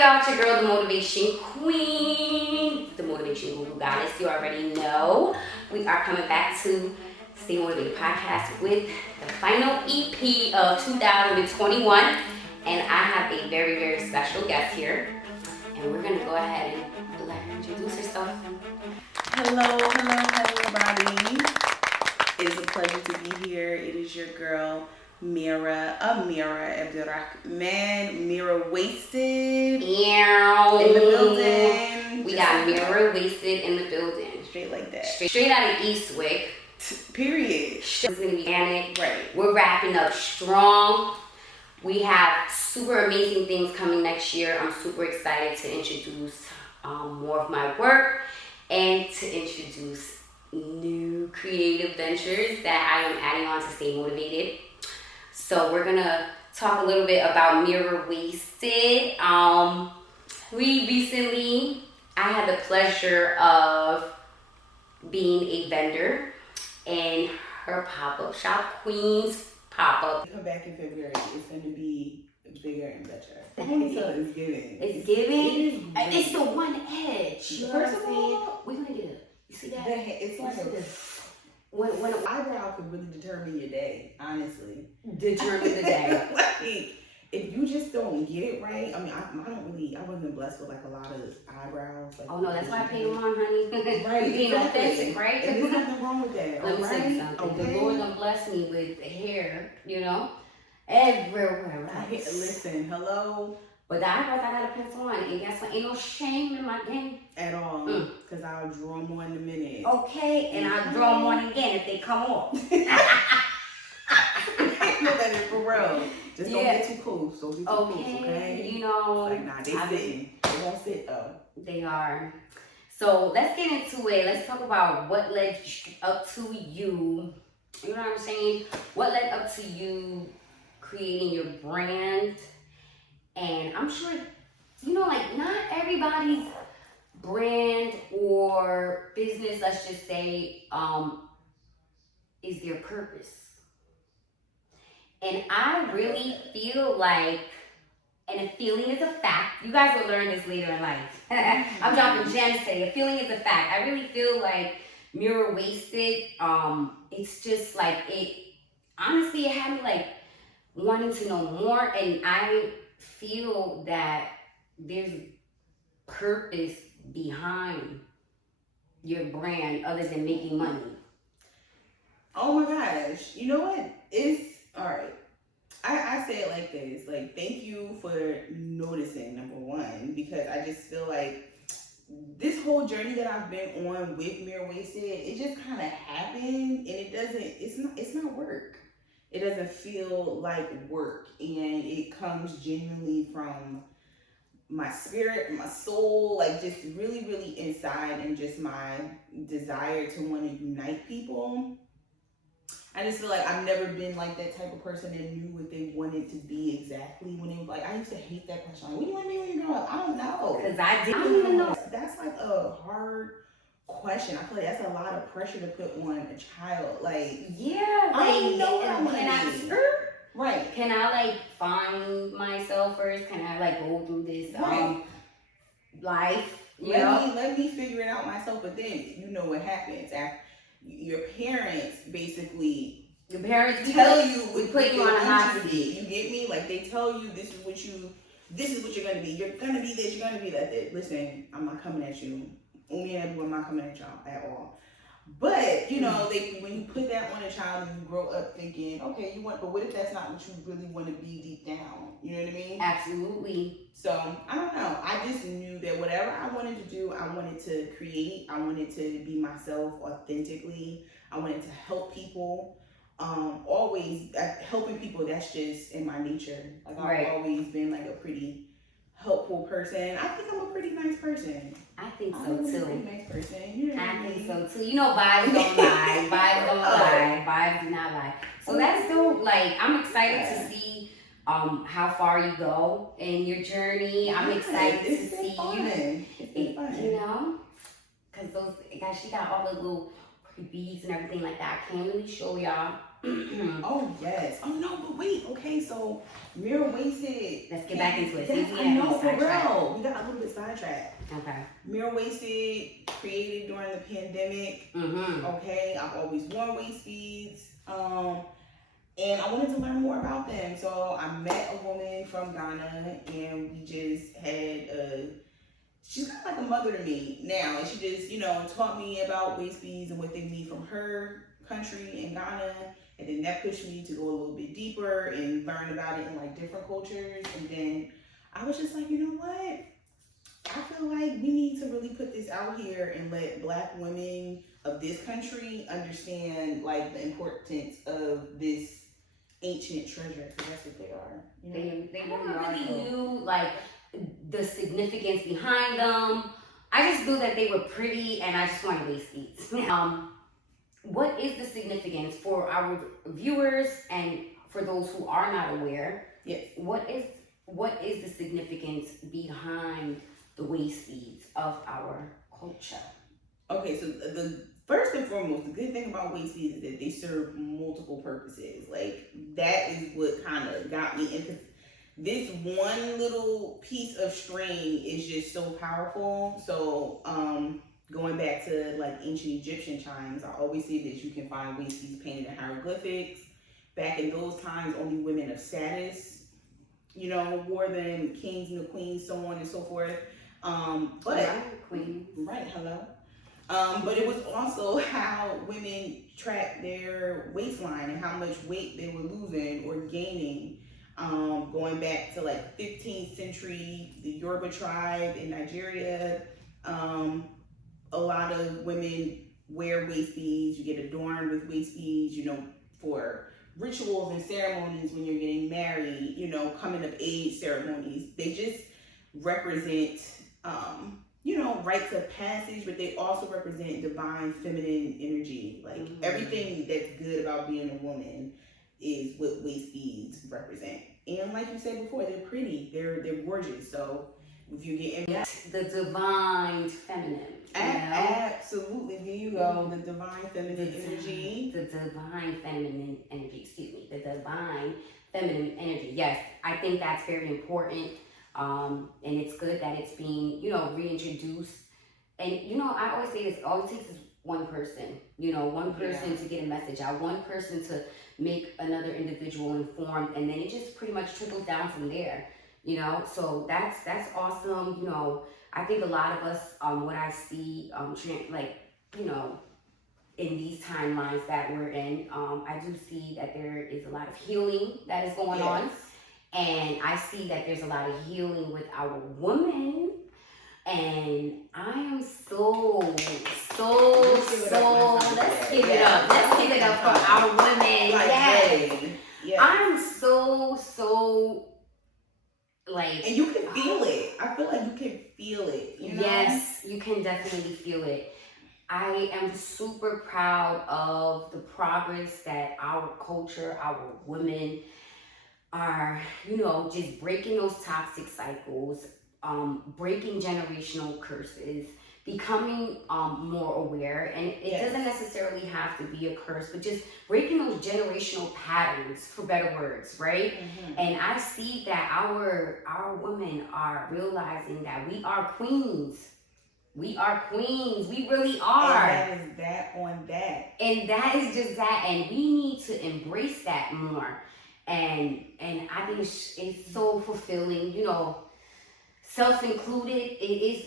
y'all? It's your girl, the Motivation Queen, the Motivation Guru Goddess. You already know. We are coming back to Stay Motivated Podcast with the final EP of 2021. And I have a very, very special guest here. And we're going to go ahead and let her introduce herself. Hello, everybody. It is a pleasure to be here. It is your girl, Meerah Waisted in the building. We got Meerah Waisted in the building. Straight like that. Straight out of Eastwick. Period. It's going to be organic. Right. We're wrapping up strong. We have super amazing things coming next year. I'm super excited to introduce more of my work and to introduce new creative ventures that I am adding on to Stay Motivated. So we're gonna talk a little bit about Meerah Waisted. I had the pleasure of being a vendor in her pop-up shop, Queen's Pop-Up. Come back in February. It's going to be bigger and better. It's giving. It's giving. It is It's the one edge. You know First what of I'm all, we're gonna get it. You see that? It's like when eyebrow could really determine your day, honestly. determine the day. Like, if you just don't get it right, I mean, I wasn't blessed with like a lot of eyebrows. Like, Oh no, that's why I pay you on, honey. Right, Being exactly. authentic, right? And there's nothing wrong with that. Let me tell you alright? something. Okay. The Lord done blessed me with hair, everywhere, right? Listen, hello. But the eyebrows I got a pencil on, and guess what? Ain't no shame in my game. At all, because I'll draw them on in a minute. Okay, and I'll draw them on again if they come off. No, that is for real. Just don't get too close. Don't get too close, okay? You know. Like, nah, they sitting. They won't sit though. They are. So let's get into it. Let's talk about what led up to you. You know what I'm saying? What led up to you creating your brand? And I'm sure, like not everybody's brand or business, let's just say, is their purpose. And I really feel like, and a feeling is a fact. You guys will learn this later in life. I'm dropping gems today. A feeling is a fact. I really feel like Meerah Waisted, it's just like honestly, it had me like wanting to know more. And I feel that there's purpose behind your brand other than making money. Oh my gosh. You know what? It's all right. I say it like this. Like, thank you for noticing, number one, because I just feel like this whole journey that I've been on with Meerah Waisted, it just kind of happened, and it's not work. It doesn't feel like work, and it comes genuinely from my spirit, my soul, like just really, really inside, and just my desire to want to unite people. I just feel like I've never been like that type of person that knew what they wanted to be exactly when they were like, I used to hate that question. Like, what do you want to be when you grow up? I don't know. Because I don't even know. That's like a hard question. I feel like that's a lot of pressure to put on a child. Like, yeah, I don't know what I want can to be. I, Right. Can I like find myself first? Can I like go through this life? Let me figure it out myself. But then you know what happens after your parents basically. Your parents tell you put you on a hot seat. You get me? Like, they tell you this is what you're gonna be. You're gonna be this. You're gonna be that. Listen, I'm not coming at you. I'm not coming at y'all at all. But when you put that on a child and you grow up thinking, okay, but what if that's not what you really want to be deep down? You know what I mean? Absolutely. So I don't know. I just knew that whatever I wanted to do, I wanted to create. I wanted to be myself authentically. I wanted to help people. Always helping people. That's just in my nature. Like, I've always been like a pretty helpful person. I think I'm a pretty nice person. I think so I'm a too. pretty nice person. You know what I think mean? so too. Vibes don't lie. Vibes don't lie. Vibes do not lie. So that's dope. Like, I'm excited to see how far you go in your journey. I'm excited to see you. It's been fun. Because she got all the little beads and everything like that. I can't really show y'all. Oh yes. Oh no, but wait. Okay, so Meerah Waisted. Let's get back into it. Yes, See, I know for real. We got a little bit sidetracked. Okay. Meerah Waisted, created during the pandemic. Okay, I've always worn waist beads. And I wanted to learn more about them. So I met a woman from Ghana, and we just had she's kind of like a mother to me now, and she just, taught me about waist beads and what they need from her country in Ghana, and then that pushed me to go a little bit deeper and learn about it in like different cultures. And then I was just like, you know what? I feel like we need to really put this out here and let Black women of this country understand like the importance of this ancient treasure, because that's what they are. They never really knew like the significance behind them. I just knew that they were pretty, and I just wanted waist beads. What is the significance for our viewers and for those who are not aware? Yes. What is the significance behind the waist beads of our culture? Okay, so the first and foremost, the good thing about waist beads is that they serve multiple purposes. Like, that is what kind of got me into this one little piece of string is just so powerful. So, going back to like ancient Egyptian times, I always say that you can find waist beads painted in hieroglyphics. Back in those times, only women of status, wore them, kings and the queens, so on and so forth. Queen. Right, hello. But it was also how women tracked their waistline and how much weight they were losing or gaining. Going back to like 15th century, the Yoruba tribe in Nigeria, a lot of women wear waist beads. You get adorned with waist beads, for rituals and ceremonies when you're getting married, coming of age ceremonies. They just represent, rites of passage, but they also represent divine feminine energy. Like everything that's good about being a woman is what waist beads represent. And like you said before, they're pretty, they're gorgeous. So if you get the divine feminine, absolutely, there you go, the divine feminine energy. The divine feminine energy, excuse me, the divine feminine energy. Yes, I think that's very important. And it's good that it's being, reintroduced. And, I always say this, all it takes is one person, one person to get a message out, one person to make another individual informed, and then it just pretty much trickles down from there, so that's awesome. I think a lot of us, what I see, in these timelines that we're in, I do see that there is a lot of healing that is going on. And I see that there's a lot of healing with our women. And I am so, let's give it up. Let's give it up for our women. Yes. I'm so, like. And you can feel it. I feel like you can feel it. Yes, you can definitely feel it. I am super proud of the progress that our culture, our women, are, just breaking those toxic cycles, breaking generational curses, becoming more aware. And it doesn't necessarily have to be a curse, but just breaking those generational patterns, for better words, right? And I see that our women are realizing that we are queens. We are queens. We really are. And that is that on that. And that is just that. And we need to embrace that more. And I think it's so fulfilling, self-included. It is,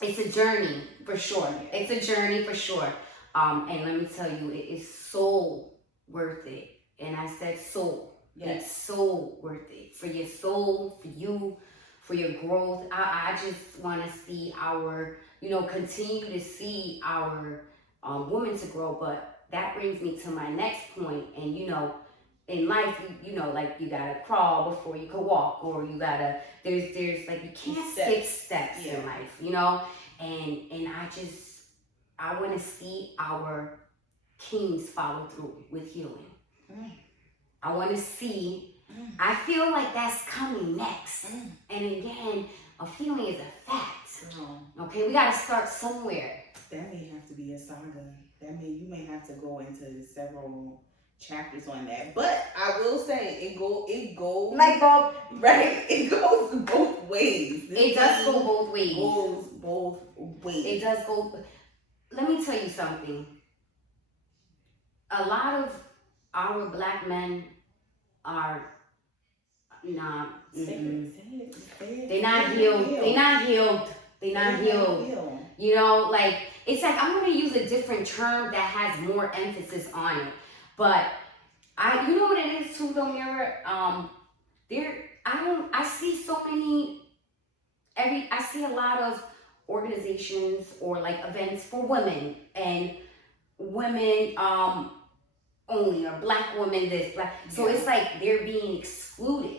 it's a journey for sure. It's a journey for sure. And let me tell you, it is so worth it. And I said soul. Yes. It's so worth it for your soul, for you, for your growth. I just want to see our, continue to see our women to grow. But that brings me to my next point. And, in life, like you gotta crawl before you can walk, or you gotta, there's like, you can't skip steps in life, and I want to see our kings follow through with healing. I want to see, I feel like that's coming next. And again, a feeling is a fact. Okay, we gotta start somewhere. That may have to be a saga. that means you may have to go into several chapters on that. But I will say it goes Like both. right. It goes both ways. It does go both ways. Goes both ways. It does go. Let me tell you something. A lot of our black men are not. They're not healed. They're not healed. They're not healed. You know, like it's like I'm gonna use a different term that has more emphasis on it. But you know what it is too, though, Meerah. I see so many. I see a lot of organizations or like events for women and women only, or black women this, black. So it's like they're being excluded.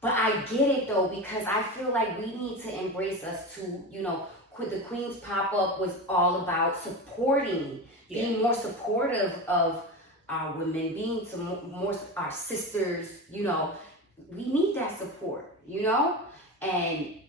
But I get it though, because I feel like we need to embrace us to, you know, the Queen's pop-up was all about supporting, being more supportive of our women, being more our sisters, you know. We need that support, you know? And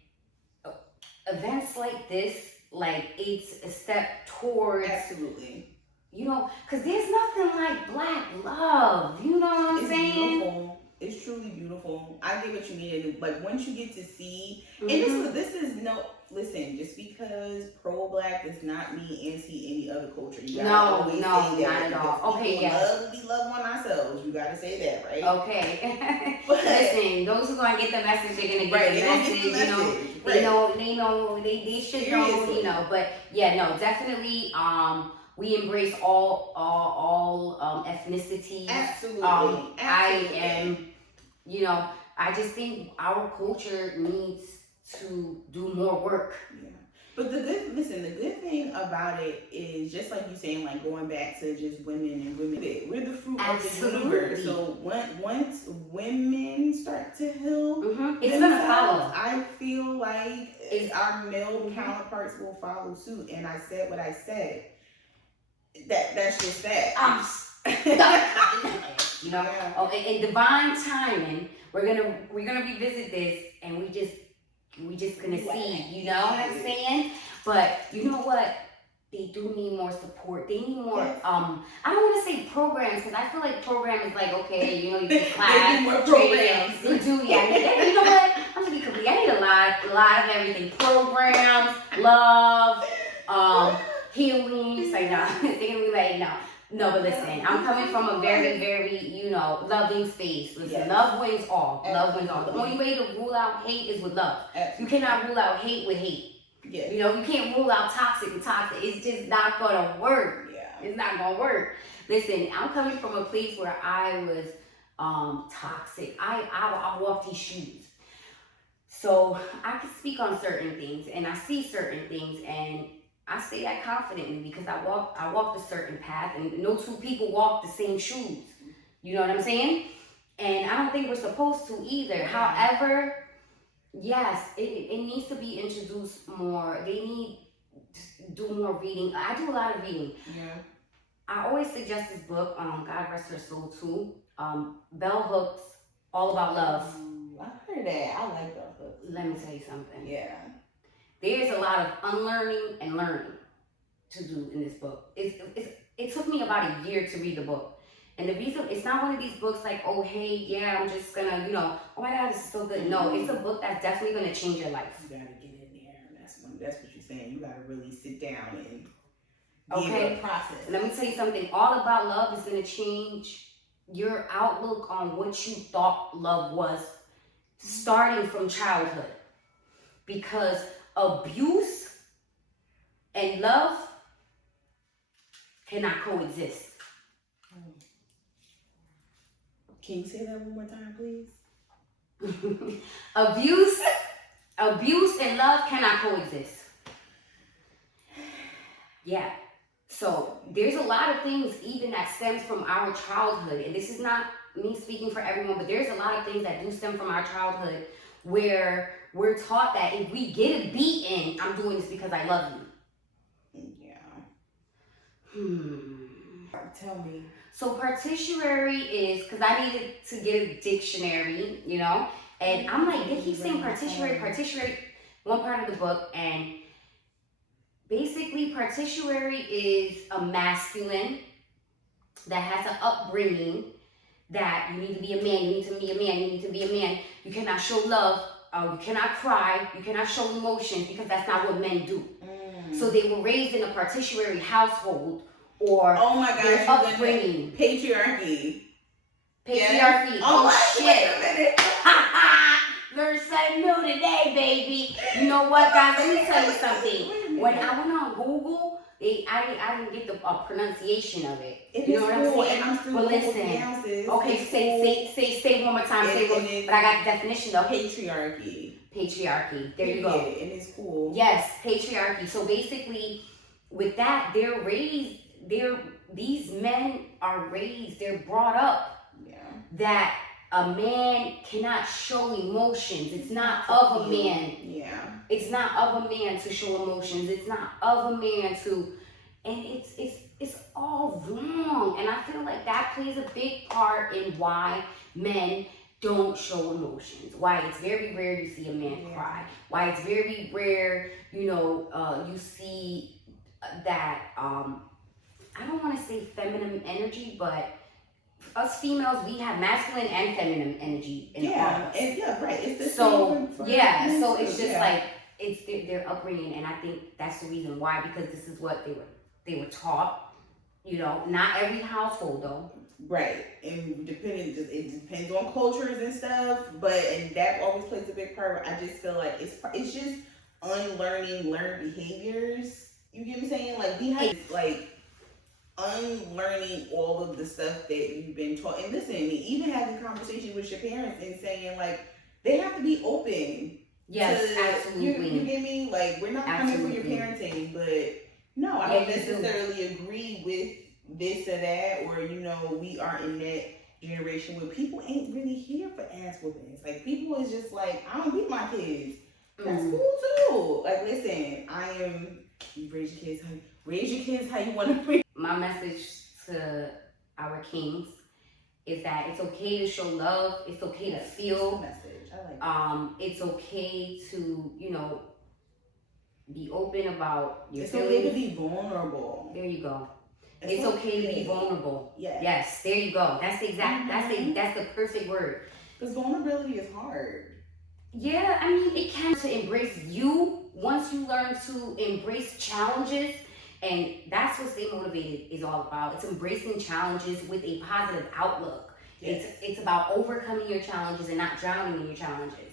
events like this, like it's a step towards, absolutely, you know, because there's nothing like black love, you know what I'm saying? Beautiful. It's truly beautiful. I get what you mean. Like once you get to see, and this is no, listen, just because pro-black does not mean anti any other culture. You gotta always say that, not at all. Okay, we love one ourselves. You gotta say that, right? Okay. But listen, those who gonna get the message, they're gonna get the message. You know, they know, they should know. You know, but yeah, no, definitely. We embrace all ethnicities. Absolutely. I am, you know, I just think our culture needs to do more work. Yeah. But the good thing about it is, just like you saying, like going back to just women and women, we're the fruit of the universe. So once women start to heal, it's gonna follow. I feel like our male counterparts will follow suit. And I said what I said. That's just that. You know, in divine timing, we're gonna revisit this, and we just gonna see. You know what I'm saying? But you know what? They do need more support. They need more. I don't want to say programs, because I feel like program is like, okay, you know, you do class, more programs. You do, yeah. You know what? I'm gonna be complete. I need a lot of everything. Programs, love, healing. It's like, no, they're gonna be like, no, but listen, I'm coming from a very, very, you know, loving space. Listen, love wins all. Love wins all. The only way to rule out hate is with love. You cannot rule out hate with hate. Yeah. You know, you can't rule out toxic with toxic. It's just not gonna work. Yeah. It's not gonna work. Listen, I'm coming from a place where I was toxic. I walked these shoes. So I can speak on certain things, and I see certain things, and I say that confidently because I walked a certain path, and no two people walk the same shoes. You know what I'm saying? And I don't think we're supposed to either. However, yes, it needs to be introduced more. They need to do more reading. I do a lot of reading. Yeah. I always suggest this book, God Rest Her Soul too. Bell Hooks, All About Love. I heard that. I like Bell Hooks. Let me tell you something. Yeah. There's a lot of unlearning and learning to do in this book. It took me about a year to read the book. And the reason, it's not one of these books like, oh, hey, yeah, I'm just gonna, you know, oh my God, this is so good. No, it's a book that's definitely gonna change your life. You gotta get in there. That's what you're saying. You gotta really sit down and be able to process. Let me tell you something. All About Love is gonna change your outlook on what you thought love was, starting from childhood. Because abuse and love cannot coexist. Can you say that one more time, please? Abuse and love cannot coexist. Yeah. So there's a lot of things even that stems from our childhood. And this is not me speaking for everyone, but there's a lot of things that do stem from our childhood where we're taught that if we get a beating, I'm doing this because I love you. Yeah. Tell me. So partitionary is, because I needed to get a dictionary, you know, and I'm like, they keep saying partitionary, one part of the book, and basically, partituary is a masculine that has an upbringing that you need to be a man, you need to be a man, you need to be a man. You cannot show love, you cannot cry, you cannot show emotion because that's not what men do. So they were raised in a partituary household or oh my gosh, their upbringing. Patriarchy. Patriarchy. Yes. Oh, shit. Wait a minute. Learn something new today, baby. You know what, guys? Let me tell you something. When I went on Google, I didn't get the pronunciation of it. You know what I'm saying? Well, listen. Okay, say one more time. But I got the definition though. Patriarchy. Patriarchy. There you go. And it's cool. Yes, patriarchy. So basically, with that, they're raised. These men are raised. They're brought up that a man cannot show emotions. It's not of a man. Yeah. It's not of a man to show emotions. It's not of a man to, and it's all wrong. And I feel like that plays a big part in why men don't show emotions. Why it's very rare you see a man cry. Why it's very rare, you see that I don't want to say feminine energy, but us females, we have masculine and feminine energy in us. Right. It's the so it's just like it's their upbringing, and I think that's the reason why, because this is what they were taught. Not every household though. Right, and it depends on cultures and stuff, and that always plays a big part. I just feel like it's just unlearning learned behaviors. You get what I'm saying? Like we have like unlearning all of the stuff that you've been taught. And listen, even having conversations with your parents and saying like they have to be open. Yes, absolutely. You get me? Like we're not coming for your parenting, but no, I don't necessarily agree with this or that, or we are in that generation where people ain't really here for ass whoopings. Like people is just like, I don't beat my kids. That's cool too. Like listen, you raise your kids how you want to raise. My message to our kings is that it's okay to show love. It's okay to feel. Message. I like that. It's okay to be open about your feelings. It's okay to be vulnerable. There you go. It's okay to be vulnerable. Yes. There you go. That's the exact. That's the perfect word. Because vulnerability is hard. Yeah, I mean it can to embrace you once you learn to embrace challenges. And that's what Stay Motivated is all about. It's embracing challenges with a positive outlook. Yes. It's about overcoming your challenges and not drowning in your challenges.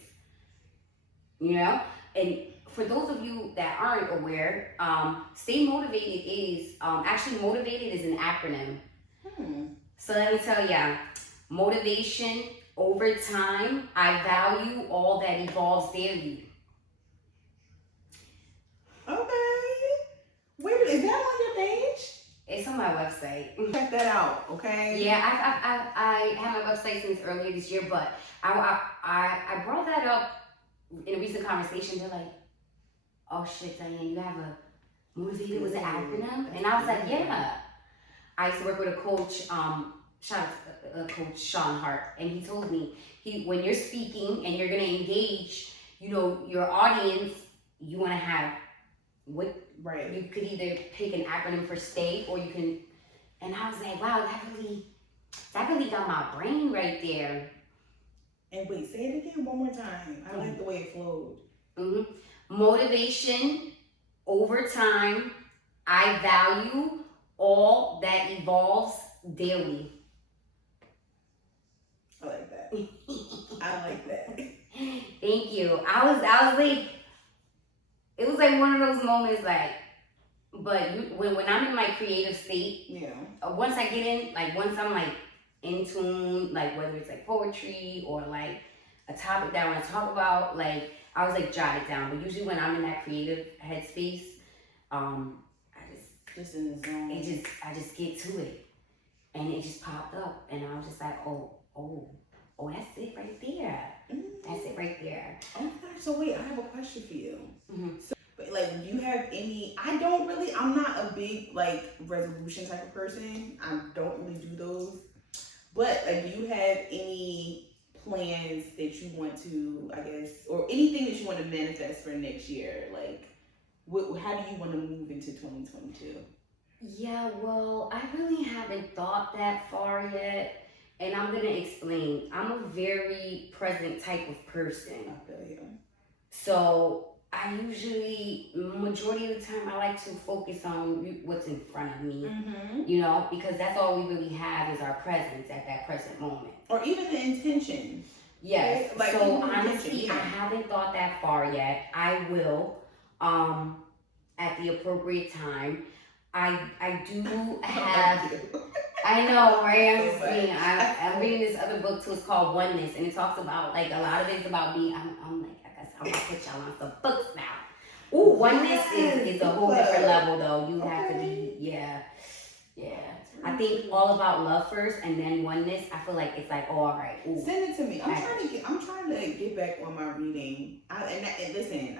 And for those of you that aren't aware, Stay Motivated is actually Motivated is an acronym. So let me tell ya, motivation over time. I value all that evolves daily. Okay. Where is that on your page? It's on my website. Check that out, okay? Yeah, I had my website since earlier this year, but I brought that up in a recent conversation. They're like, "Oh shit, Diane, you have a Motivated was an acronym?" And I was like, "Yeah." I used to work with a coach, Coach Sean Hart, and he told me when you're speaking and you're gonna engage, your audience, you want to have what. Right. You could either pick an acronym for stay, or you can, and I was like, wow, that really got my brain right there. And wait, say it again one more time. I like the way it flowed. Motivation over time. I value all that evolves daily. I like that. I like that. Thank you. I was like, it was like one of those moments, like, but when I'm in my creative state, once I get in, like once I'm like in tune, like whether it's like poetry or like a topic that I want to talk about, like I was like jot it down. But usually when I'm in that creative headspace, I just in the zone. I just get to it, and it just popped up, and I was just like, oh, that's it right there. That's it right there. Oh my gosh, so wait, I have a question for you. So, like, do you have any, I'm not a big, like, resolution type of person. I don't really do those. But, like, do you have any plans that you want to, I guess, or anything that you want to manifest for next year? Like, how do you want to move into 2022? Yeah, well, I really haven't thought that far yet, and I'm gonna explain. I'm a very present type of person. I feel you. So I usually, majority of the time, I like to focus on what's in front of me, you know, because that's all we really have is our presence at that present moment. Or even the intention. Yes. Right? Like, so honestly, yeah. I haven't thought that far yet. I will, at the appropriate time. I do have. I know, right? I'm just saying. I'm reading this other book too. It's called Oneness, and it talks about like a lot of it's about me. I'm like, I guess I'm gonna put y'all on some books now. Ooh, Oneness is a whole different level though. You have to be, yeah. I think all about love first, and then Oneness. I feel like it's like, oh, all right. Ooh. Send it to me. I'm trying to get back on my reading. And listen,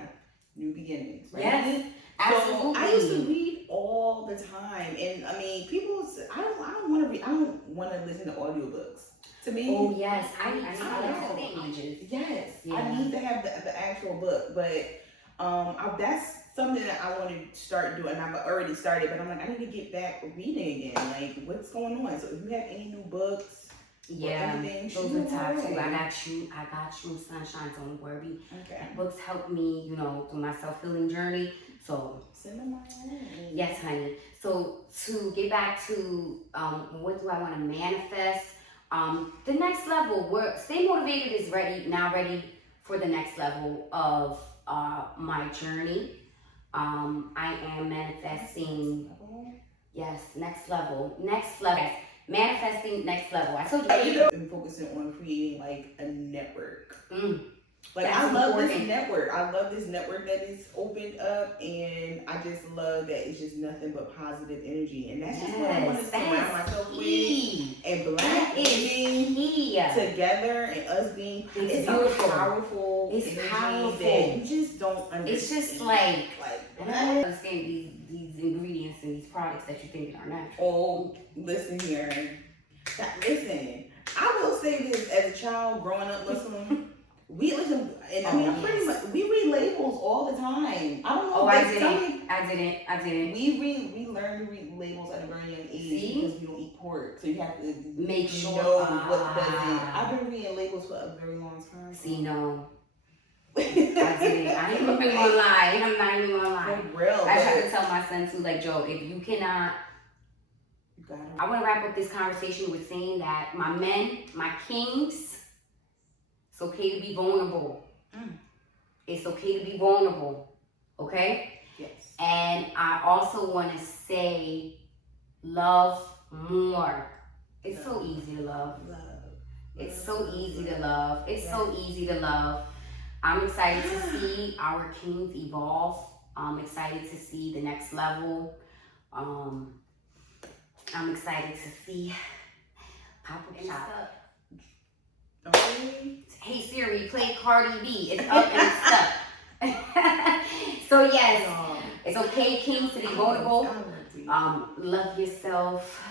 new beginnings. Right? Yes. Absolutely. So I used to read all the time, and I mean, people. I don't want to read. I don't want to listen to audiobooks. To me. Oh yes, I don't know. pages. Yes, yeah. I need to have the actual book, but that's something that I want to start doing. I've already started, but I'm like, I need to get back reading again. Like, what's going on? So if you have any new books. Yeah, those are top two. I got you, Sunshine. Don't worry. Okay. Books help me, you know, through my self-healing journey. So send them my way. Yes, honey. So to get back to what do I want to manifest? The next level. Stay Motivated is ready for the next level of my journey. I am manifesting. Yes, next level. Manifesting next level. I told you. I'm focusing on creating like a network. Like That's I love important. this network. I love this network that is opened up, and I just love that it's just nothing but positive energy, and that's just what I want to surround myself with. And black women together, and us being it's beautiful. Powerful. It's energy powerful. That you just don't understand. It's just like what? I don't understand these ingredients and these products that you think are natural. Oh, listen here. Listen, I will say this: as a child growing up Muslim. We listen, and I mean, pretty much, we read labels all the time. I don't know. I didn't. We learn to read labels at a very young age because we don't eat pork, so you have to make sure know what doesn't. I've been reading labels for a very long time. See, no. I didn't. I ain't even gonna lie. I'm not even gonna lie. For real. I try to tell my son too, like, Joe, if you cannot. I want to wrap up this conversation with saying that my men, my kings. It's okay to be vulnerable. It's okay to be vulnerable. Okay? Yes. And I also want to say love more. It's so easy to love. It's so easy to love. It's so easy to love. I'm excited to see our kings evolve. I'm excited to see the next level. I'm excited to see Papa Chop. Okay. Hey Siri, play Cardi B. It's up and stuck. So yes, it's okay, kings, to be vulnerable. Love yourself.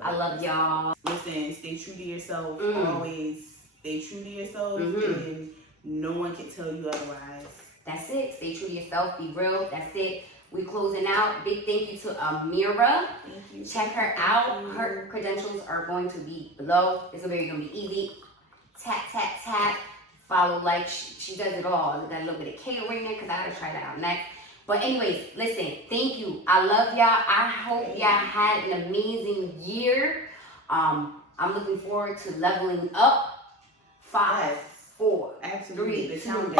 I love y'all. Listen, stay true to yourself. Always stay true to yourself, and no one can tell you otherwise. That's it. Stay true to yourself. Be real. That's it. We closing out. Big thank you to Meerah. Thank you. Check her out. Her credentials are going to be below. It's gonna be easy. Tap, tap, tap. Follow, like, she does it all. We got a little bit of catering there because I gotta try that out next. But anyways, listen, thank you. I love y'all. I hope y'all had an amazing year. I'm looking forward to leveling up. 5, 4, Absolutely. 3, 2, 1.